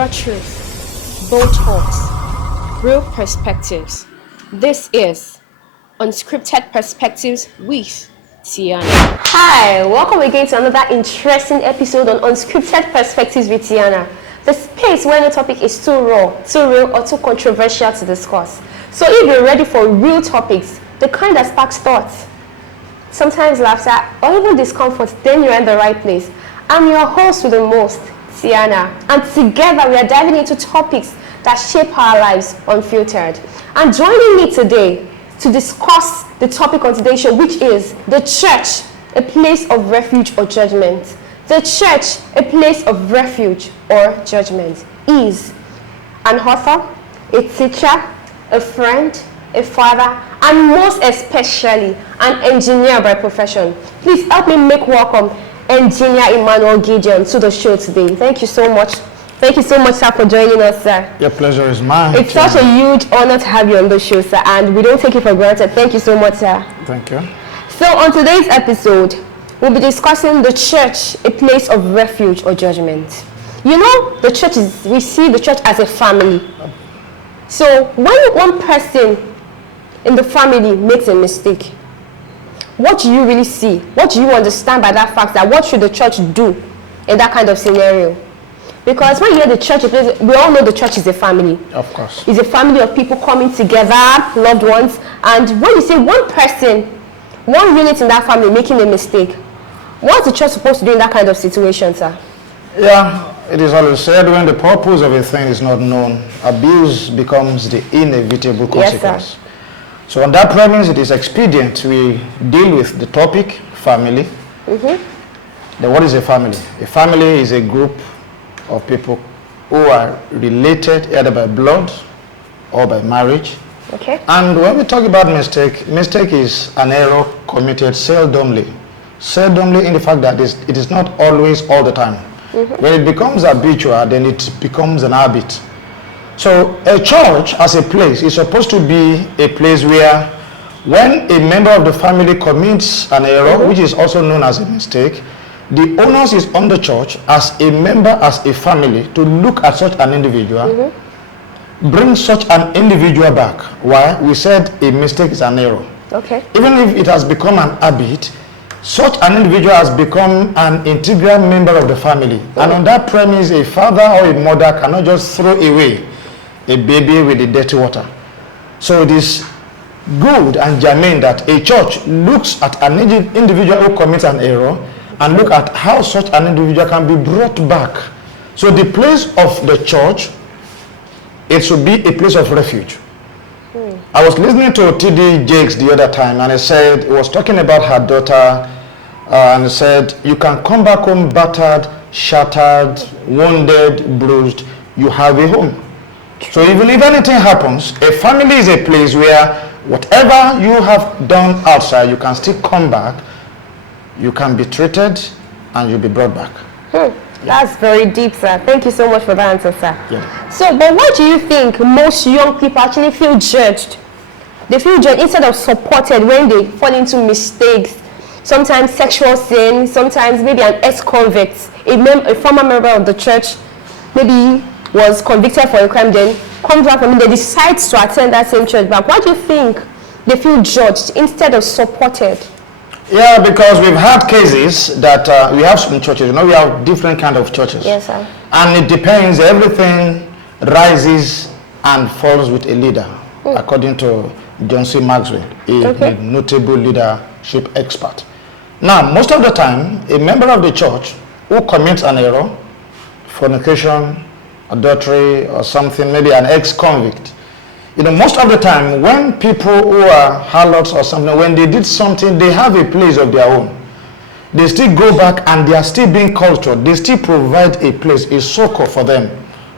raw truth, bold talks, real perspectives. This is Unscripted Perspectives with Tiana. Hi, welcome again to another interesting episode on Unscripted Perspectives with Tiana. The space where no topic is too raw, too real, or too controversial to discuss. So if you're ready for real topics, the kind that sparks thoughts, sometimes laughter, or even discomfort, then you're in the right place. I'm your host with the most, Tiana, and together we are diving into topics that shape our lives unfiltered. And joining me today to discuss the topic on today's show, which is the church, a place of refuge or judgment. The church, a place of refuge or judgment, is an author, a teacher, a friend, a father, and most especially an engineer by profession. Please help me make welcome Engineer Emmanuel Gideon to the show today. Thank you so much. Thank you so much, sir, for joining us, sir. Your pleasure is mine. It's such a huge honor to have you on the show, sir, and we don't take it for granted. Thank you so much, sir. Thank you. So on today's episode, we'll be discussing the church, a place of refuge or judgment. You know, we see the church as a family. So when one person in the family makes a mistake, what do you really see? What do you understand by that fact? That what should the church do in that kind of scenario? Because when you hear the church, we all know the church is a family. Of course. It's a family of people coming together, loved ones. And when you say one person, one unit in that family making a mistake, what's the church supposed to do in that kind of situation, sir? Yeah, it is always said when the purpose of a thing is not known, abuse becomes the inevitable consequence. Yes, sir. So on that premise, it is expedient we deal with the topic, family. Mm-hmm. Then what is a family? A family is a group of people who are related either by blood or by marriage. Okay. And when we talk about mistake is an error committed seldomly in the fact that it is not always all the time. Mm-hmm. When it becomes habitual, then it becomes an habit. So a church as a place is supposed to be a place where when a member of the family commits an error, mm-hmm. which is also known as a mistake, the onus is on the church as a member, as a family, to look at such an individual, mm-hmm. bring such an individual back. Why? We said a mistake is an error. Okay. Even if it has become an habit, such an individual has become an integral member of the family. Mm-hmm. And on that premise, a father or a mother cannot just throw away a baby with the dirty water. So it is good and germane that a church looks at an individual who commits an error and look at how such an individual can be brought back. So the place of the church, it should be a place of refuge. I was listening to T.D. Jakes the other time, and he was talking about her daughter, and he said, you can come back home battered, shattered, wounded, bruised, you have a home. So even if anything happens, a family is a place where whatever you have done outside, you can still come back, you can be treated, and you'll be brought back. That's very deep, sir. Thank you so much for that answer, sir. Yeah. So, but why do you think most young people actually feel judged? They feel judged instead of supported when they fall into mistakes, sometimes sexual sin, sometimes maybe an ex-convict, a former member of the church, maybe was convicted for a crime, then comes back from it, they decide to attend that same church back. Why do you think they feel judged instead of supported? Yeah, because we've had cases that we have some churches, we have different kind of churches. Yes, sir. And it depends, everything rises and falls with a leader, according to John C. Maxwell, a notable leadership expert. Now, most of the time, a member of the church who commits an error, fornication, adultery or something, maybe an ex-convict, most of the time when people who are harlots or something, when they did something, they have a place of their own. They still go back and they are still being cultured. They still provide a place, a succor for them.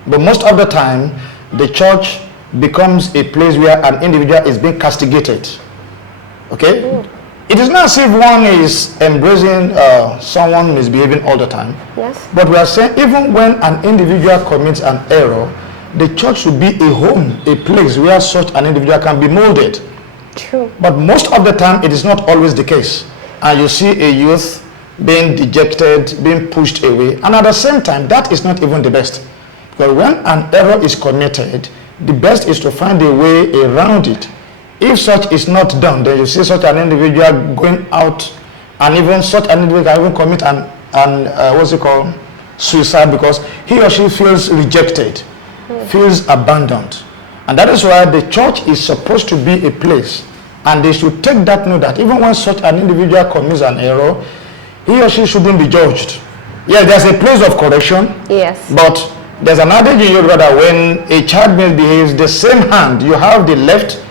But most of the time, the church becomes a place where an individual is being castigated. Okay? It is not as if one is embracing someone misbehaving all the time. Yes. But we are saying even when an individual commits an error, the church should be a home, a place where such an individual can be molded. True. But most of the time, it is not always the case. And you see a youth being dejected, being pushed away. And at the same time, that is not even the best. Because when an error is committed, the best is to find a way around it. If such is not done, then you see such an individual going out, and even such an individual can even commit an suicide, because he or she feels rejected, feels abandoned. And that is why the church is supposed to be a place, and they should take that note that even when such an individual commits an error, he or she shouldn't be judged. Yes, there's a place of correction. Yes. But there's an adage in Yoruba that when a child misbehaves, the same hand, you have the left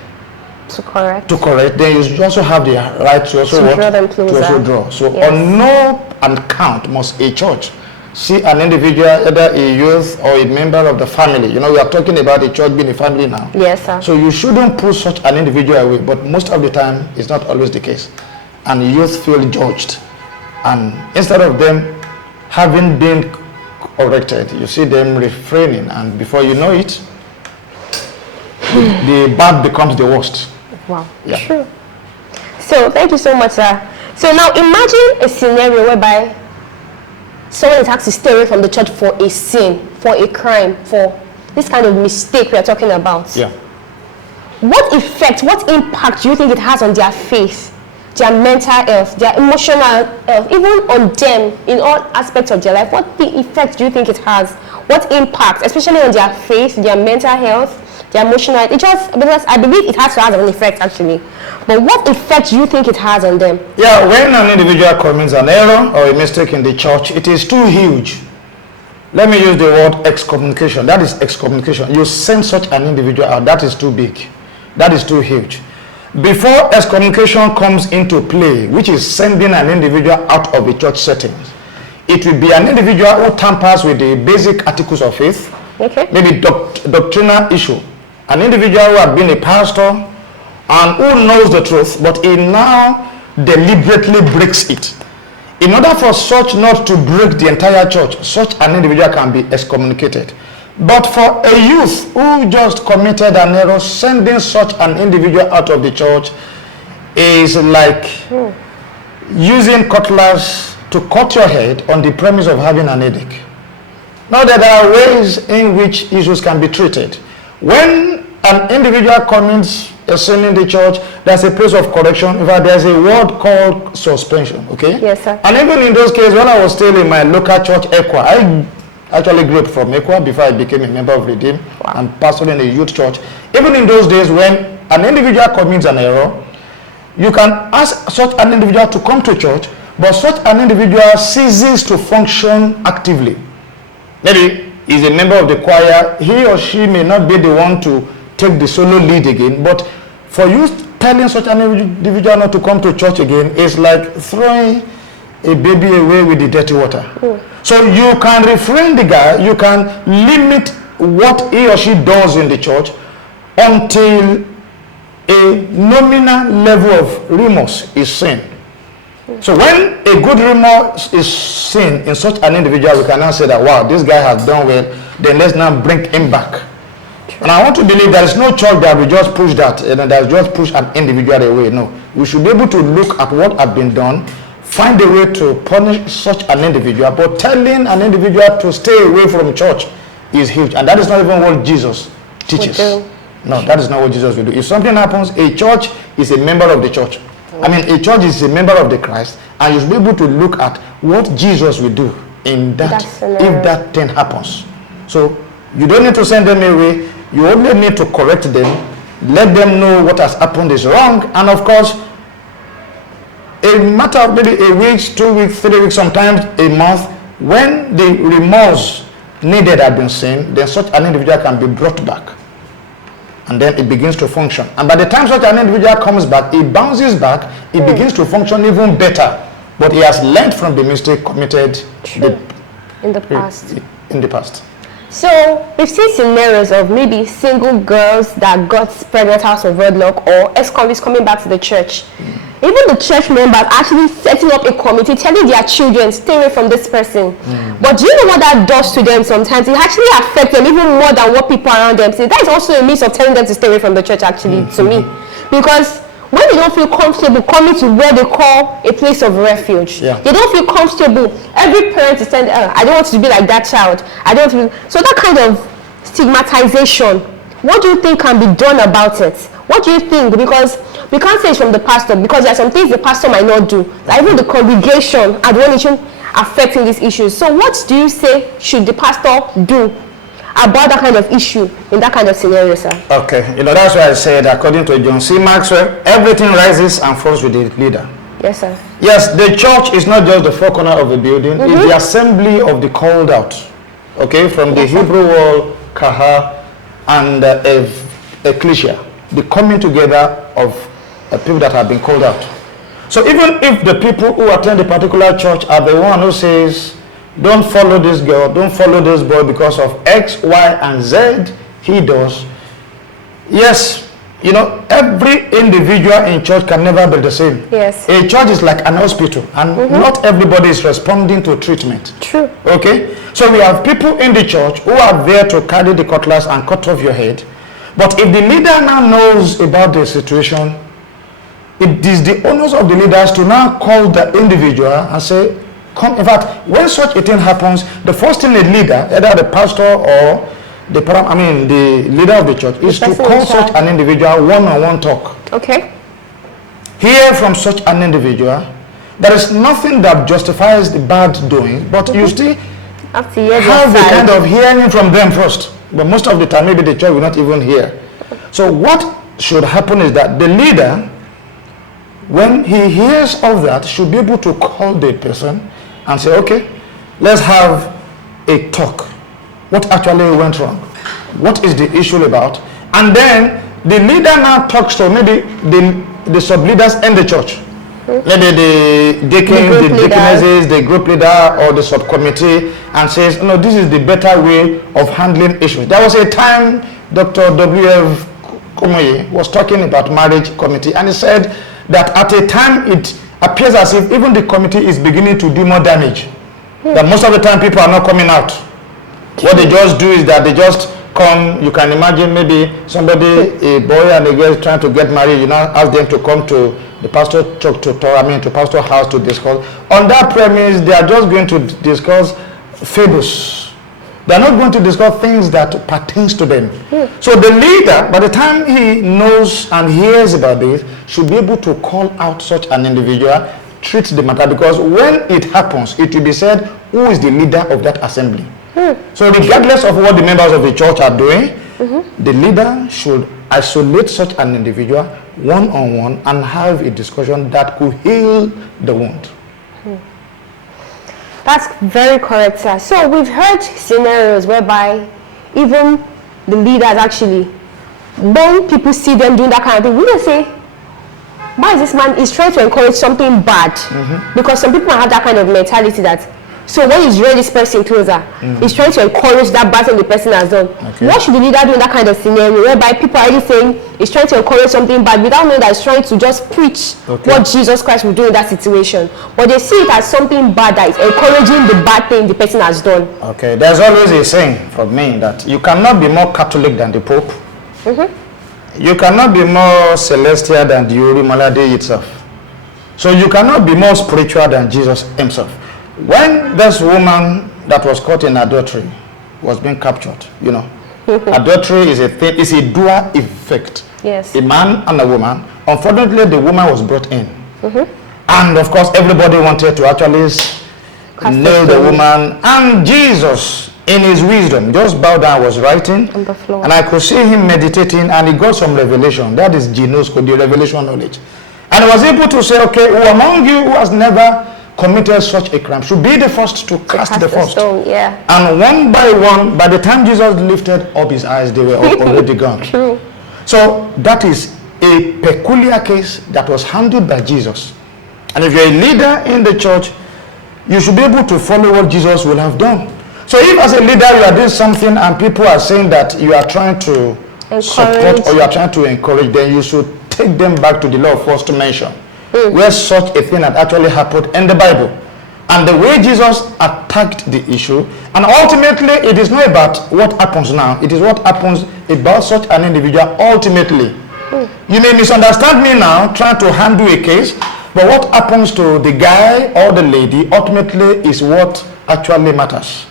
to correct. Then you also have the right to also draw them closer. To also draw. So Yes. on no account must a church see an individual, either a youth or a member of the family. You know, we are talking about the church being a family now. Yes, sir. So you shouldn't push such an individual away, but most of the time it's not always the case. And youth feel judged. And instead of them having been corrected, you see them refraining, and before you know it, the bad becomes the worst. Wow. Yeah. True. So thank you so much, sir. So now imagine a scenario whereby someone is asked to stay away from the church for a sin, for a crime, for this kind of mistake we are talking about. Yeah. What effect, what impact do you think it has on their faith, their mental health, their emotional health, even on them in all aspects of their life? What the effect do you think it has? What impact, especially on their faith, their mental health, their emotional health? It just, because I believe it has to have an effect actually. But what effect do you think it has on them? Yeah, when an individual commits an error or a mistake in the church, it is too huge. Let me use the word excommunication. That is excommunication. You send such an individual out. That is too big. That is too huge. Before excommunication comes into play, which is sending an individual out of a church setting, it will be an individual who tampers with the basic articles of faith, Okay. maybe doctrinal issue. An individual who had been a pastor and who knows the truth, but he now deliberately breaks it. In order for such not to break the entire church, such an individual can be excommunicated. But for a youth who just committed an error, sending such an individual out of the church is like using cutlass to cut your head on the premise of having an headache. Now there are ways in which issues can be treated. When an individual commits a sin in the church, there's a place of correction. In fact, there's a word called suspension, okay? Yes, sir. And even in those cases, when I was still in my local church, Equa, I actually grew up from Equa before I became a member of Redeem and pastoring a youth church. Even in those days, when an individual commits an error, you can ask such an individual to come to church, but such an individual ceases to function actively. Maybe he's a member of the choir, he or she may not be the one to take the solo lead again, but for you telling such an individual not to come to church again is like throwing a baby away with the dirty water. So you can refrain the guy, you can limit what he or she does in the church until a nominal level of remorse is seen. So when a good remorse is seen in such an individual, we can now say that, wow, this guy has done well, then let's now bring him back. And I want to believe there is no church that will just push that, and that just push an individual away. No, we should be able to look at what has been done, find a way to punish such an individual, but telling an individual to stay away from church is huge, and that is not even what Jesus teaches. No, that is not what Jesus will do. If something happens, a church is a member of the church. I mean, a church is a member of the Christ, and you should be able to look at what Jesus will do in that, if that thing happens. So you don't need to send them away. You only need to correct them, let them know what has happened is wrong, and of course, a matter of maybe a week, 2 weeks, 3 weeks, sometimes a month, when the remorse needed has been seen, then such an individual can be brought back, and then it begins to function. And by the time such an individual comes back, he bounces back, he begins to function even better, but he has learned from the mistake committed in the past. In the past. So we've seen scenarios of maybe single girls that got pregnant out of wedlock, or ex-convicts coming back to the church. Even the church members actually setting up a committee telling their children, stay away from this person. But do you know what that does to them sometimes? It actually affects them even more than what people around them say. That is also a means of telling them to stay away from the church actually, to me. Because when they don't feel comfortable coming to where they call a place of refuge, they don't feel comfortable. Every parent is saying, I don't want to be like that child. I don't want to. So that kind of stigmatization, what do you think can be done about it? What do you think? Because we can't say it's from the pastor, because there are some things the pastor might not do. Like even the congregation are the one issue affecting these issues. So what do you say should the pastor do about that kind of issue in that kind of scenario, sir? Okay, that's why I said, according to John C. Maxwell, everything rises and falls with the leader. Yes, sir. Yes, the church is not just the four corner of the building, it's the assembly of the called out. Okay, from the Hebrew word, kaha, and ecclesia, the coming together of people that have been called out. So even if the people who attend a particular church are the one who says, don't follow this girl, don't follow this boy because of X, Y, and Z he does. Yes, every individual in church can never be the same. Yes. A church is like an hospital, and not everybody is responding to treatment. True. Okay? So we have people in the church who are there to carry the cutlass and cut off your head. But if the leader now knows about the situation, it is the onus of the leaders to now call the individual and say, come. In fact, when such a thing happens, the first thing the leader, either the pastor or the leader of the church, is to call such an individual one-on-one talk. Okay. Hear from such an individual. There is nothing that justifies the bad doing, but you still have the kind of hearing from them first. But most of the time, maybe the church will not even hear. So what should happen is that the leader, when he hears of that, should be able to call the person and say, okay, let's have a talk. What actually went wrong? What is the issue about? And then the leader now talks to maybe the sub-leaders in the church. Maybe the deacons, the deaconesses, the group leader, or the subcommittee, and says, no, this is the better way of handling issues. There was a time Dr. W.F. Kumoye was talking about marriage committee, and he said that at a time it appears as if even the committee is beginning to do more damage. That most of the time people are not coming out. What they just do is that they just come. You can imagine maybe somebody, a boy and a girl trying to get married, ask them to come to the pastor church to pastor house to discuss. On that premise, they are just going to discuss fables. They are not going to discuss things that pertains to them. So the leader, by the time he knows and hears about this, should be able to call out such an individual, treat the matter, because when it happens, it will be said, who is the leader of that assembly? So regardless of what the members of the church are doing, the leader should isolate such an individual one-on-one and have a discussion that could heal the wound. That's very correct, sir. So we've heard scenarios whereby even the leaders actually, when people see them doing that kind of thing, we don't say, why is this man is trying to encourage something bad? Because some people have that kind of mentality that, so when he's drawing this person closer, he's trying to encourage that bad thing the person has done. What should the leader do in that kind of scenario whereby people are already saying he's trying to encourage something bad without knowing that he's trying to just preach what Jesus Christ would do in that situation? But they see it as something bad, that is encouraging the bad thing the person has done. Okay, there's always a saying from me that you cannot be more Catholic than the Pope. You cannot be more celestial than the Uri Malade itself. So you cannot be more spiritual than Jesus himself. When this woman that was caught in adultery was being captured, adultery is a dual effect. Yes. A man and a woman. Unfortunately, the woman was brought in. And of course, everybody wanted to actually nail the woman. And Jesus, in his wisdom, just bowed down, was writing on the floor. And I could see him meditating, and he got some revelation. That is Gnosco, the revelation knowledge. And he was able to say, okay, who among you who has never committed such a crime should be the first to cast the first. Stone, yeah. And one by one, by the time Jesus lifted up his eyes, they were already gone. True. So that is a peculiar case that was handled by Jesus. And if you're a leader in the church, you should be able to follow what Jesus will have done. So if as a leader you are doing something and people are saying that you are trying to support or you are trying to encourage, then you should take them back to the law of first mention, where such a thing had actually happened in the Bible. And the way Jesus attacked the issue, and ultimately it is not about what happens now, it is what happens about such an individual ultimately. You may misunderstand me now, trying to handle a case, but what happens to the guy or the lady ultimately is what actually matters.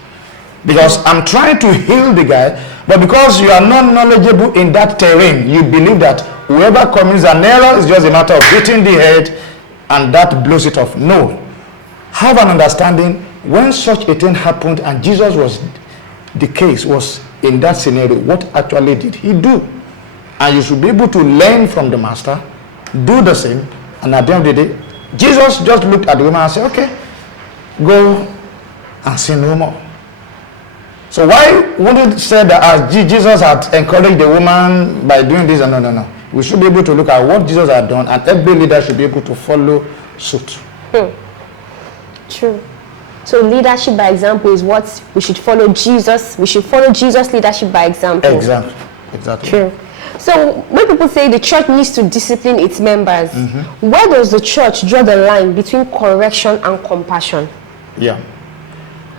Because I'm trying to heal the guy, but because you are not knowledgeable in that terrain, you believe that whoever commits an error is just a matter of hitting the head and that blows it off. No. Have an understanding when such a thing happened and Jesus was, the case was in that scenario, what actually did he do? And you should be able to learn from the master, do the same, and at the end of the day, Jesus just looked at the woman and said, okay, go and sin no more. So why wouldn't it say that as Jesus had encouraged the woman by doing this? No. We should be able to look at what Jesus had done, and every leader should be able to follow suit. True. So leadership by example is what we should follow Jesus. We should follow Jesus' leadership by example. Exactly. True. So when people say the church needs to discipline its members, where does the church draw the line between correction and compassion? Yeah.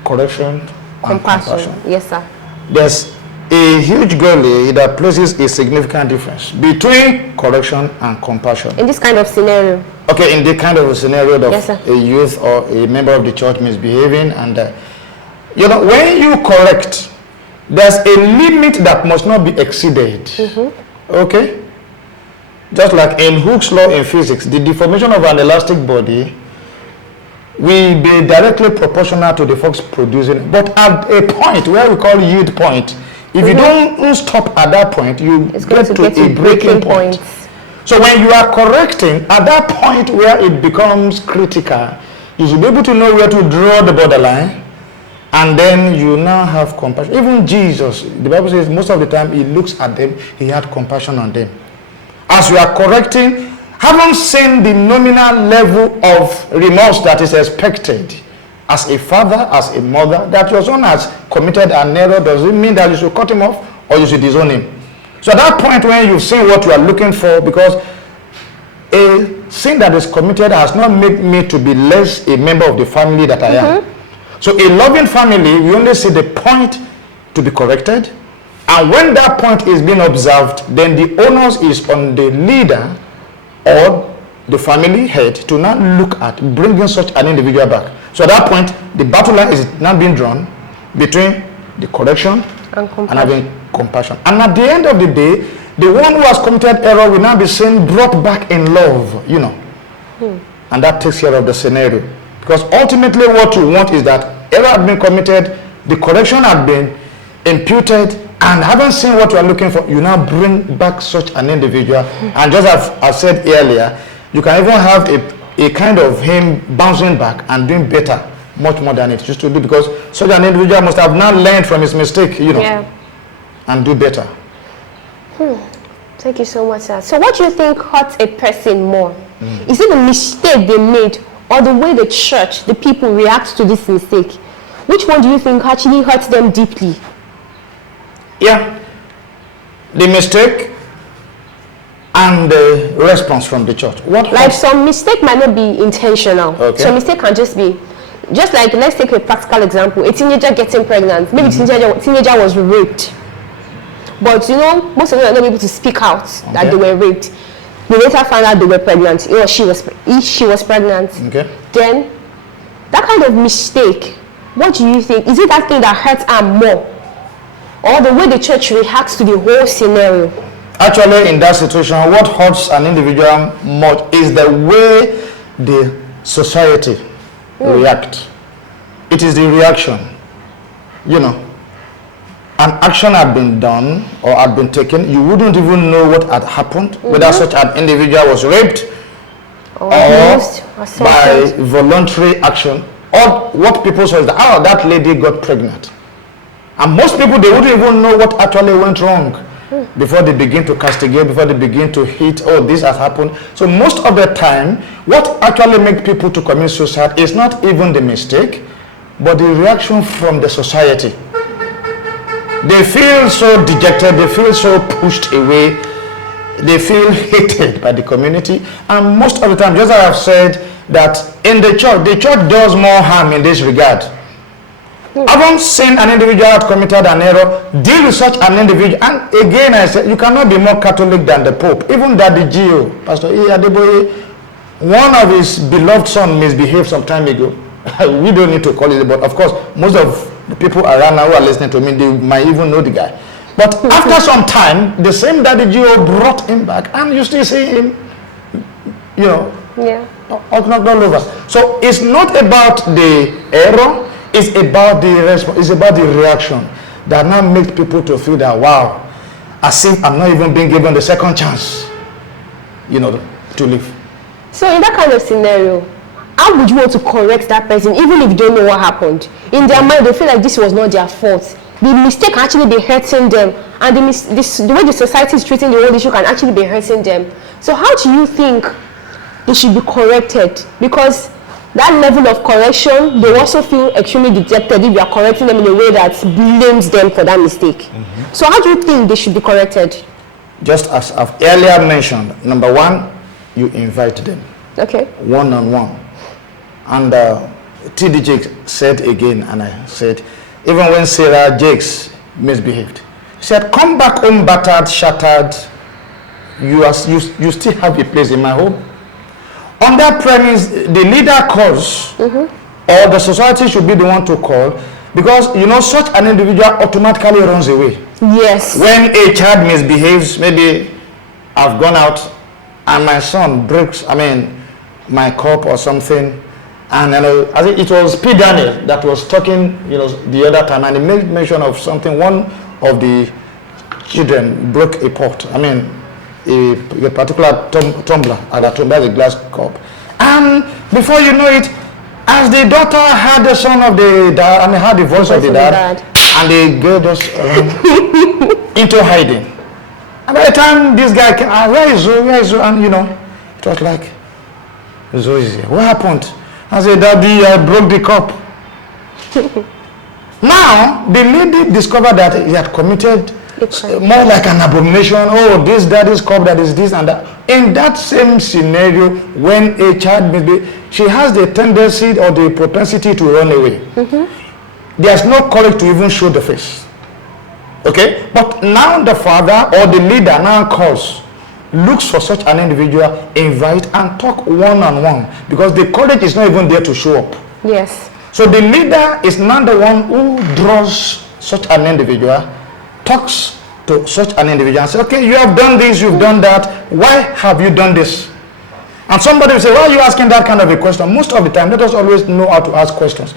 Correction. Compassion. Yes, sir. There's a huge goal that places a significant difference between correction and compassion. In this kind of scenario. Okay, in the kind of a scenario of yes, a youth or a member of the church misbehaving, and when you correct, there's a limit that must not be exceeded. Okay? Just like in Hooke's law in physics, the deformation of an elastic body will be directly proportional to the force producing. But at a point where we call yield point, if you don't stop at that point, you get to a breaking point. So when you are correcting, at that point where it becomes critical, you should be able to know where to draw the borderline, and then you now have compassion. Even Jesus, the Bible says most of the time he looks at them, he had compassion on them. As you are correcting, having seen the nominal level of remorse that is expected as a father, as a mother, that your son has committed an error, does it mean that you should cut him off or you should disown him? So at that point when you've seen what you are looking for, because a sin that is committed has not made me to be less a member of the family that I am. So a loving family, we only see the point to be corrected, and when that point is being observed, then the onus is on the leader or the family head to now look at bringing such an individual back. So at that point, the battle line is now being drawn between the correction and having compassion. And at the end of the day, the one who has committed error will now be seen brought back in love, and that takes care of the scenario. Because ultimately what you want is that error had been committed, the correction had been imputed, and having seen what you are looking for, you now bring back such an individual. And just as I said earlier, you can even have a kind of him bouncing back and doing better, much more than it used to do, because such an individual must have now learned from his mistake, and do better. Thank you so much, sir. So what do you think hurts a person more? Is it the mistake they made, or the way the church, the people react to this mistake? Which one do you think actually hurts them deeply? Yeah, the mistake and the response from the church. Like some mistake might not be intentional. Okay. Some mistake can just be, just like, let's take a practical example. A teenager getting pregnant. Maybe teenager was raped. But most of them are not able to speak out that they were raped. They later found out they were pregnant. She was pregnant. Okay. Then, that kind of mistake, what do you think? Is it that thing that hurts her more? Or the way the church reacts to the whole scenario? Actually, in that situation, what hurts an individual more is the way the society react. It is the reaction. An action had been done or had been taken, you wouldn't even know what had happened, whether such an individual was raped or by voluntary action, or what people say is that, that lady got pregnant. And most people, they wouldn't even know what actually went wrong before they begin to castigate, before they begin to hit, this has happened. So most of the time, what actually makes people to commit suicide is not even the mistake, but the reaction from the society. They feel so dejected, they feel so pushed away, they feel hated by the community. And most of the time, just as I've said, that in the church does more harm in this regard. Having seen an individual had committed an error, deal with such an individual. And again, I said, you cannot be more Catholic than the Pope. Even that the GO, Pastor E. Adeboye, one of his beloved sons misbehaved some time ago. We don't need to call it, but of course, most of the people around now who are listening to me, they might even know the guy. But after some time, the same Daddy GO brought him back, and you still see him, all over. So it's not about the error, it's about the response, it's about the reaction that now makes people to feel that, wow, as if I'm not even being given the second chance, to live. So in that kind of scenario, how would you want to correct that person, even if you don't know what happened? In their mind, they feel like this was not their fault. The mistake can actually be hurting them, and the way the society is treating the whole issue can actually be hurting them. So how do you think they should be corrected? Because that level of correction, they also feel extremely dejected if you are correcting them in a way that blames them for that mistake. So how do you think they should be corrected? Just as I've earlier mentioned, number one, you invite them. Okay. One-on-one. And T.D. Jakes said again, and I said, even when Sarah Jakes misbehaved, he said, come back home battered, shattered, you still have a place in my home. On that premise, the leader calls, or the society should be the one to call, because such an individual automatically runs away. Yes. When a child misbehaves, maybe I've gone out and my son breaks, my cup or something, and I think it was P. Daniel that was talking, the other time, and he made mention of something. One of the children broke a pot. A particular tumbler at a tumbler, the glass cup, and before you know it, as the daughter had the son of the dad, had the voice of the dad, and the girl just into hiding. And by the time this guy came, where is Zoe? And it was like, Zoe is here. What happened? I said, Daddy, I broke the cup. Now the lady discovered that he had committed more like an abomination. Oh, this daddy's cup, that is this and that. In that same scenario, when a child she has the tendency or the propensity to run away. There's no courage to even show the face. Okay, but now the father or the leader now calls, looks for such an individual, invite and talk one-on-one, because the courage is not even there to show up. Yes. So the leader is not the one who draws such an individual, talks to such an individual and say, okay, you have done this, you've done that, why have you done this? And somebody will say, why are you asking that kind of a question? Most of the time, let us always know how to ask questions.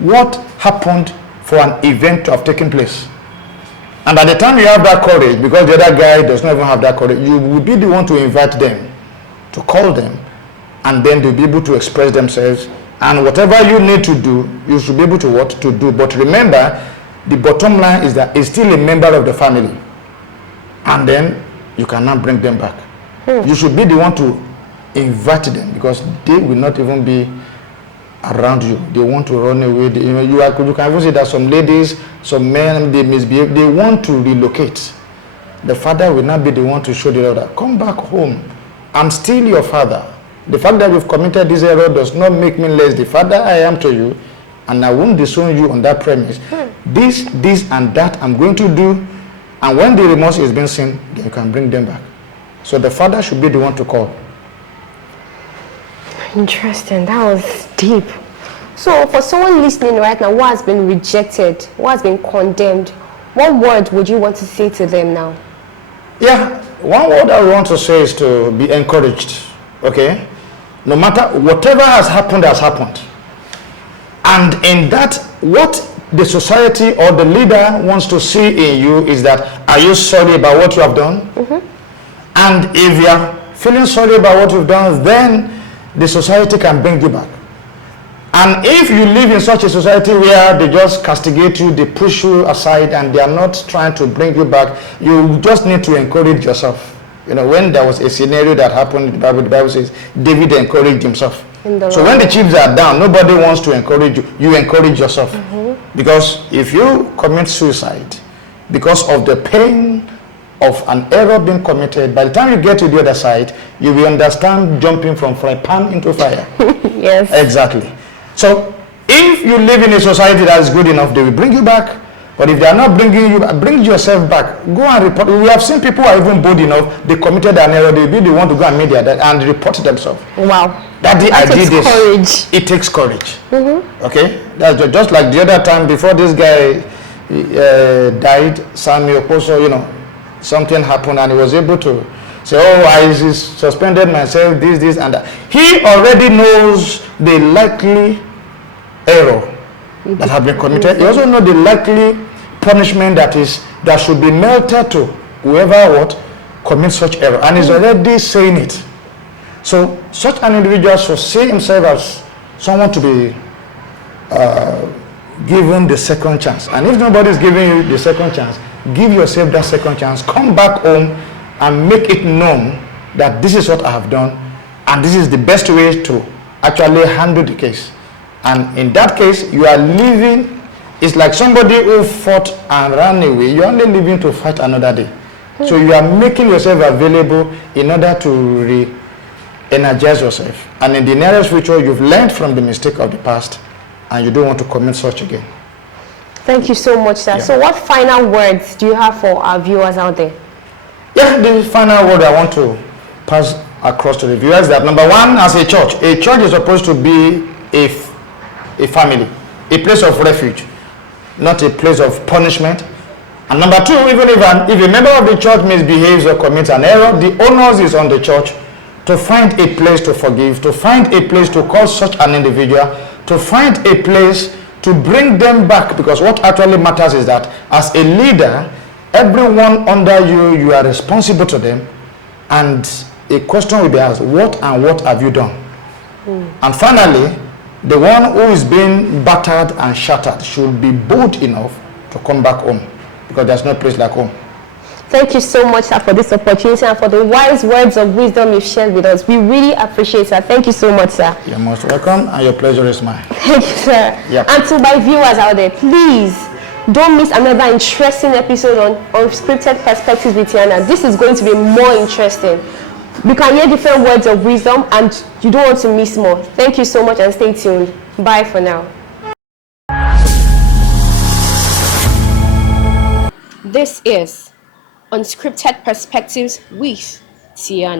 What happened for an event to have taken place? And by the time you have that courage, because the other guy does not even have that courage, you will be the one to invite them, to call them, and then they'll be able to express themselves. And whatever you need to do, you should be able to do. But remember, the bottom line is that it's still a member of the family. And then you cannot bring them back. You should be the one to invite them, because they will not even be around you. They want to run away. You can even see that some ladies, some men, they misbehave. They want to relocate. The father will not be the one to show the other, come back home. I'm still your father. The fact that we've committed this error does not make me less the father I am to you, and I won't disown you on that premise. This, and that I'm going to do, and when the remorse is being seen, then you can bring them back. So the father should be the one to call. Interesting. That was deep. So for someone listening right now who has been rejected, who has been condemned, what word would you want to say to them now? Yeah, one word I want to say is to be encouraged. Okay? No matter whatever has happened, and in that, what the society or the leader wants to see in you is that, are you sorry about what you have done? And if you are feeling sorry about what you've done, then the society can bring you back. And if you live in such a society where they just castigate you, they push you aside, and they are not trying to bring you back, you just need to encourage yourself. When there was a scenario that happened in the Bible says David encouraged himself. So when the chips are down, nobody wants to encourage you. You encourage yourself. Because if you commit suicide because of the pain of an error being committed, by the time you get to the other side, you will understand jumping from fry pan into fire. Yes. Exactly. So if If you live in a society that is good enough, they will bring you back. But if they are not bringing you back, bring yourself back. Go and report. We have seen people who are even bold enough, they committed an error, they will be the one to go and media that and report themselves. Wow. Daddy, I did this. Courage. It takes courage. Okay? That's just like the other time before this guy died, Samuel also, something happened and he was able to say, oh, I suspended myself, this, and that. He already knows the likely error that have been committed. He also knows the likely punishment that should be melted to whoever commits such error, and he's already saying it. So such an individual should see himself as someone to be given the second chance. And if nobody is giving you the second chance, give yourself that second chance. Come back home and make it known that this is what I have done, and this is the best way to actually handle the case. And in that case, you are living. It's like somebody who fought and ran away. You're only living to fight another day. So you are making yourself available in order to re-energize yourself. And in the nearest future, you've learned from the mistake of the past, and you don't want to commit such again. Thank you so much, sir. Yeah. So what final words do you have for our viewers out there? Yeah, the final word I want to pass across to the viewers is that, number one, as a church is supposed to be a family, a place of refuge, not a place of punishment. And number two, even if a member of the church misbehaves or commits an error, the onus is on the church to find a place to forgive, to find a place to call such an individual, to find a place to bring them back, because what actually matters is that as a leader, everyone under you, you are responsible to them, and a question will be asked, what have you done? And finally, the one who is being battered and shattered should be bold enough to come back home, because there's no place like home. Thank you so much, sir, for this opportunity and for the wise words of wisdom you've shared with us. We really appreciate it, sir. Thank you so much, sir. You're most welcome, and your pleasure is mine. Thank you, sir. Yep. And to my viewers out there, please don't miss another interesting episode on Unscripted Perspectives with Tiana. This is going to be more interesting. You can hear different words of wisdom, and you don't want to miss more. Thank you so much, and stay tuned. Bye for now. This is Unscripted Perspectives with Tiana.